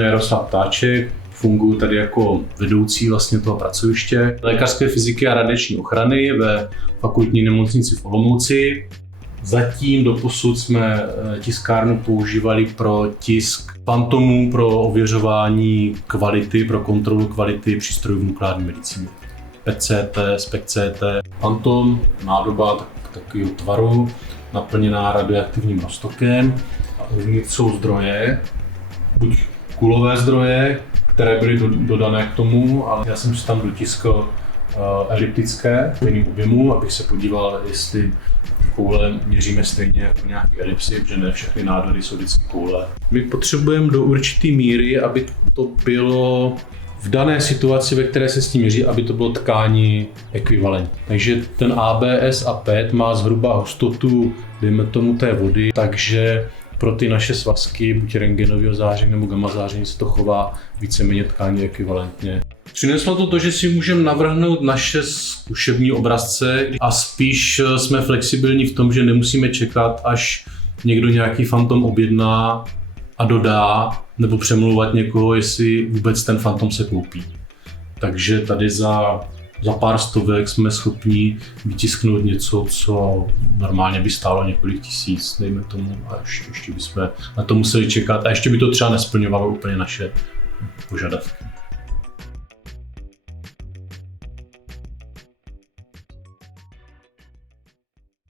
jmenuji Jaroslav Ptáček, funguji tady jako vedoucí vlastně toho pracoviště lékařské fyziky a radiační ochrany ve fakultní nemocnici v Olomouci. Zatím doposud jsme tiskárnu používali pro tisk fantomů, pro ověřování kvality, pro kontrolu kvality přístrojů v nukleární medicíně. PET-CT, SPECT-CT. Fantom, nádoba takového tvaru, naplněná radioaktivním roztokem. A uvnitř jsou zdroje, buď kulové zdroje, které byly dodané k tomu, ale já jsem si tam dotiskl eliptické v jiném objemu, abych se podíval, jestli koule měříme stejně jako nějaké elipsy, protože ne všechny nádory jsou vždycky koule. My potřebujeme do určité míry, aby to bylo v dané situaci, ve které se s tím měří, aby to bylo tkání ekvivalentní. Takže ten ABS a PET má zhruba hustotu, dejme tomu, té vody, takže pro ty naše svazky, buď rentgenového záření nebo gamma záření, se to chová víceméně tkání ekvivalentně. Přineslo to, že si můžeme navrhnout naše zkušební obrazce a spíš jsme flexibilní v tom, že nemusíme čekat, až někdo nějaký fantom objedná a dodá, nebo přemlouvat někoho, jestli vůbec ten fantom se koupí. Takže tady za pár stovek jsme schopni vytisknout něco, co normálně by stálo několik tisíc, dejme tomu, a ještě bychom na to museli čekat a ještě by to třeba nesplňovalo úplně naše požadavky.